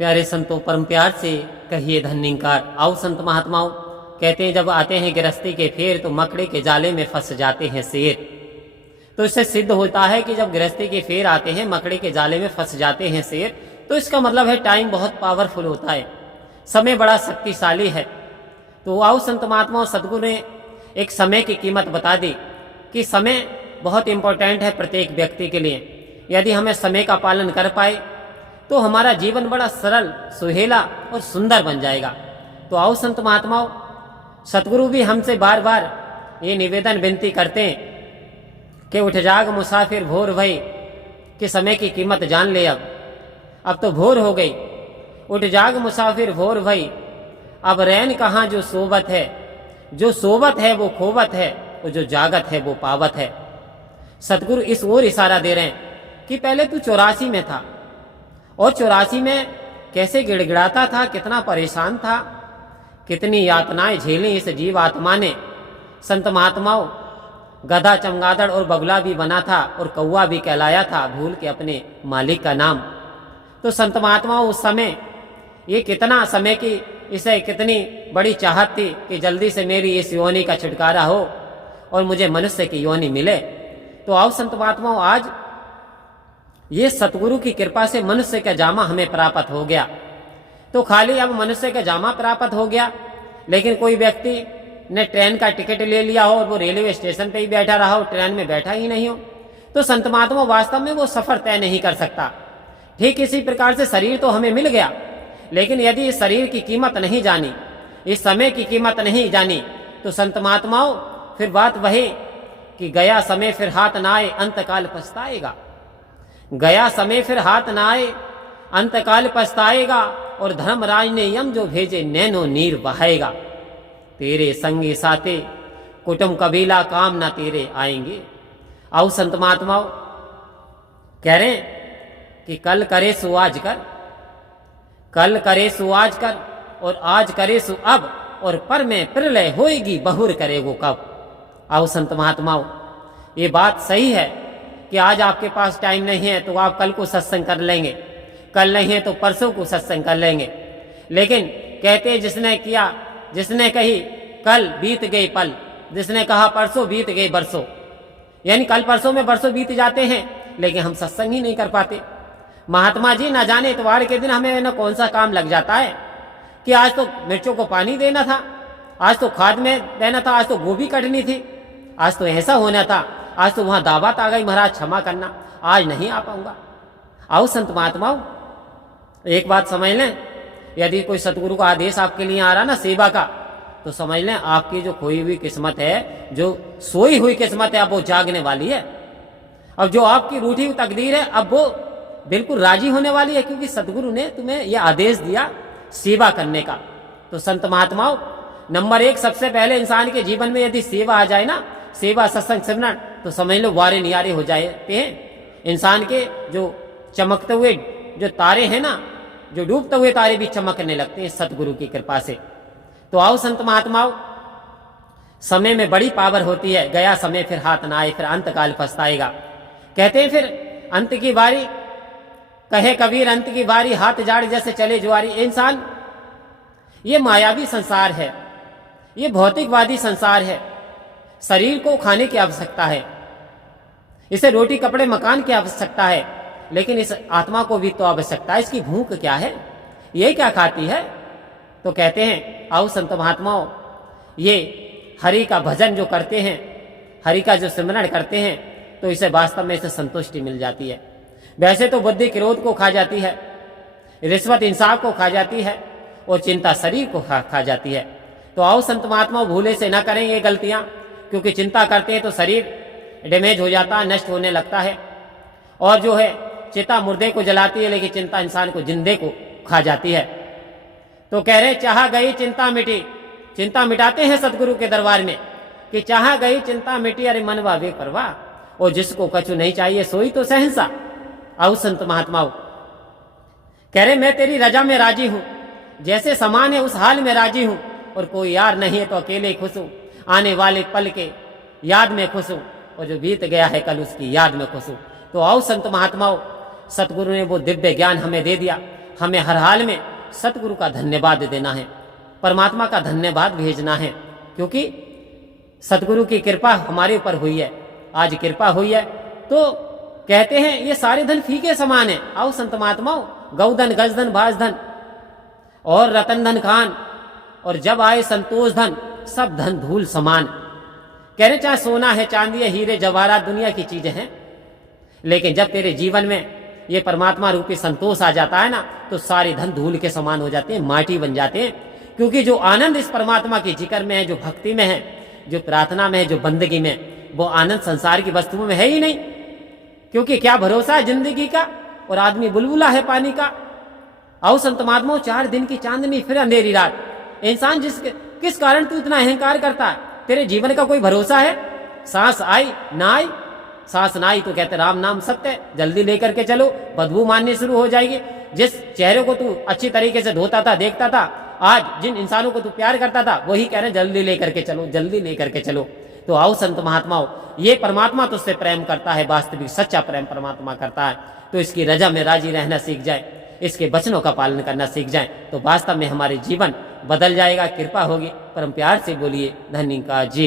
प्यारे संतों, परम प्यार से कहिए धन्यकार। आओ संत महात्माओं, कहते हैं जब आते हैं गृहस्थी के फेर तो मकड़े के जाले में फंस जाते हैं शेर। तो इससे सिद्ध होता है कि जब गृहस्थी के फेर आते हैं मकड़े के जाले में फंस जाते हैं शेर, तो इसका मतलब है टाइम बहुत पावरफुल होता है, समय बड़ा शक्तिशाली है। तो आओ संत महात्माओं, सदगुरु ने एक समय की कीमत बता दी कि समय बहुत इंपॉर्टेंट है प्रत्येक व्यक्ति के लिए। यदि हमें समय का पालन कर पाए तो हमारा जीवन बड़ा सरल, सुहेला और सुंदर बन जाएगा। तो आओ संत महात्माओं, सतगुरु भी हमसे बार बार ये निवेदन विनती करते हैं कि उठ जाग मुसाफिर भोर भई, कि समय की कीमत जान ले। अब तो भोर हो गई। उठ जाग मुसाफिर भोर भई, अब रैन कहाँ जो सोबत है। जो सोबत है वो खोबत है, और जो जागत है वो पावत है। सतगुरु इस ओर इशारा दे रहे हैं कि पहले तू 84 में था, और 84 में कैसे गिड़गिड़ाता था, कितना परेशान था, कितनी यातनाएं झेली इस जीव आत्मा ने। संत महात्माओं, गधा, चमगादड़ और बगुला भी बना था, और कौवा भी कहलाया था, भूल के अपने मालिक का नाम। तो संत महात्माओं, उस समय ये कितना समय की इसे कितनी बड़ी चाहत थी कि जल्दी से मेरी इस योनि का छुटकारा हो और मुझे मनुष्य की योनि मिले। तो आओ संत महात्माओं, आज ये सतगुरु की कृपा से मनुष्य का जामा हमें प्राप्त हो गया। तो खाली अब मनुष्य का जामा प्राप्त हो गया, लेकिन कोई व्यक्ति ने ट्रेन का टिकट ले लिया हो और वो रेलवे स्टेशन पे ही बैठा रहा हो, ट्रेन में बैठा ही नहीं हो, तो संत महात्मा वास्तव में वो सफर तय नहीं कर सकता। ठीक इसी प्रकार से शरीर तो हमें मिल गया, लेकिन यदि इस शरीर की कीमत नहीं जानी, इस समय की कीमत नहीं जानी, तो संत महात्माओं फिर बात वही कि गया समय फिर हाथ ना आए, अंतकाल पछताएगा। गया समय फिर हाथ ना आए, अंतकाल पछताएगा, और धर्मराज ने यम जो भेजे नैनो नीर बहाएगा। तेरे संगी साथे कुटुंब कबीला काम ना तेरे आएंगे। आओ संत महात्माओं, कह रहे हैं कि कल करे सो आज कर, कल करे सो आज कर, और आज करे सो अब, और पर में प्रलय होएगी बहुर करे वो कब। आओ संत महात्माओं, ये बात सही है कि आज आपके पास टाइम नहीं है तो आप कल को सत्संग कर लेंगे, कल नहीं है तो परसों को सत्संग कर लेंगे। लेकिन कहते हैं जिसने किया, जिसने कही कल बीत गए पल, जिसने कहा परसों बीत गए बरसों। यानी कल परसों में बरसों बीत जाते हैं, लेकिन हम सत्संग ही नहीं कर पाते। महात्मा जी ना जाने इतवार के दिन हमें न कौन सा काम लग जाता है कि आज तो मिर्चों को पानी देना था, आज तो खाद में देना था, आज तो गोभी कटनी थी, आज तो ऐसा होना था, आज तो वहां दावत आ गई, महाराज क्षमा करना, आज नहीं आ पाऊंगा। आओ संत महात्माओं, एक बात समझ लें, यदि कोई सतगुरु का आदेश आपके लिए आ रहा ना सेवा का, तो समझ लें आपकी जो खोई हुई किस्मत है, जो सोई हुई किस्मत है, अब वो जागने वाली है। अब जो आपकी रूठी हुई तकदीर है, अब वो बिल्कुल राजी होने वाली है, क्योंकि सतगुरु ने तुम्हें यह आदेश दिया सेवा करने का। तो संत महात्माओं, नंबर 1 सबसे पहले इंसान के जीवन में यदि सेवा आ जाए ना, सेवा सत्संग सिमरन, तो समझ लो वारे नियारे हो जाते हैं। इंसान के जो चमकते हुए जो तारे हैं ना, जो डूबते हुए तारे भी चमकने लगते हैं सतगुरु की कृपा से। तो आओ संत महात्माओं, समय में बड़ी पावर होती है। गया समय फिर हाथ ना आए, फिर अंतकाल पछताएगा। कहते हैं फिर अंत की बारी, कहे कबीर अंत की बारी, हाथ जाड़ जैसे चले जुआरी। इंसान, ये मायावी संसार है, ये भौतिकवादी संसार है। शरीर को खाने की आवश्यकता है, इसे रोटी कपड़े मकान की आवश्यकता है, लेकिन इस आत्मा को भी तो आवश्यकता है। इसकी भूख क्या है, ये क्या खाती है? तो कहते हैं आओ संत महात्माओं, ये हरि का भजन जो करते हैं, हरि का जो सिमरण करते हैं, तो इसे वास्तव में इसे संतुष्टि मिल जाती है। वैसे तो बुद्धि क्रोध को खा जाती है, रिश्वत इंसाफ को खा जाती है, और चिंता शरीर को खा जाती है। तो आओ संत महात्मा, भूले से न करें ये गलतियां, क्योंकि चिंता करते हैं तो शरीर डैमेज हो जाता है, नष्ट होने लगता है। और जो है चिता मुर्दे को जलाती है, लेकिन चिंता इंसान को जिंदे को खा जाती है। तो कह रहे चाह गई चिंता मिटी, चिंता मिटाते हैं सतगुरु के दरबार में कि चाह गई चिंता मिटी, अरे मनवा वे परवाह, और जिसको कछु नहीं चाहिए सोई तो सहनसा। आओ संत महात्माओं, कह रहे मैं तेरी रजा में राजी हूं, जैसे समान है उस हाल में राजी हूं, और कोई यार नहीं है तो अकेले खुश हूं। आने वाले पल के याद में खुश हूं, और जो बीत गया है कल उसकी याद में खुश हूं। तो आओ संत महात्माओं, सतगुरु ने वो दिव्य ज्ञान हमें दे दिया, हमें हर हाल में सतगुरु का धन्यवाद देना है, परमात्मा का धन्यवाद भेजना है, क्योंकि सतगुरु की कृपा हमारे ऊपर हुई है। आज कृपा हुई है तो कहते हैं ये सारे धन फीके समान है। आओ संत महात्माओं, गौधन, गजधन, बाजधन और रतन धन खान, और जब आए संतोष धन, सब धन धूल समान। कह रहे चाहे सोना है, चांदी है, हीरे जवाहरात दुनिया की चीजें हैं, लेकिन जब तेरे जीवन में ये परमात्मा रूपी संतोष आ जाता है ना, तो सारे धन धूल के समान हो जाते हैं, माटी बन जाते हैं। क्योंकि जो आनंद इस परमात्मा के जिक्र में है, जो भक्ति में है, जो प्रार्थना में है, जो बंदगी में, वो आनंद संसार की वस्तुओं में है ही नहीं। क्योंकि क्या भरोसा है जिंदगी का, और आदमी बुलबुला है पानी का। आओ संत महात्माओं, 4 दिन की चांदनी फिर अंधेरी रात। इंसान किस कारण तू इतना अहंकार करता है? तेरे जीवन का कोई भरोसा है? सांस आई ना आई, सांस ना आई तो कहते राम नाम सत्य है, जल्दी लेकर के चलो, बदबू मारनी शुरू हो जाएगी। जिस चेहरे को तू अच्छी तरीके से धोता था, देखता था, आज जिन इंसानों को तू प्यार करता था, वही कह रहे जल्दी लेकर के चलो, जल्दी लेकर के चलो। तो आओ संत महात्माओं, ये परमात्मा तुझसे प्रेम करता है, वास्तविक सच्चा प्रेम परमात्मा करता है। तो इसकी रजा में राजी रहना सीख जाए, इसके वचनों का पालन करना सीख जाए, तो वास्तव में हमारे जीवन बदल जाएगा, कृपा होगी। परम प्यार से बोलिए धन्यवाद जी।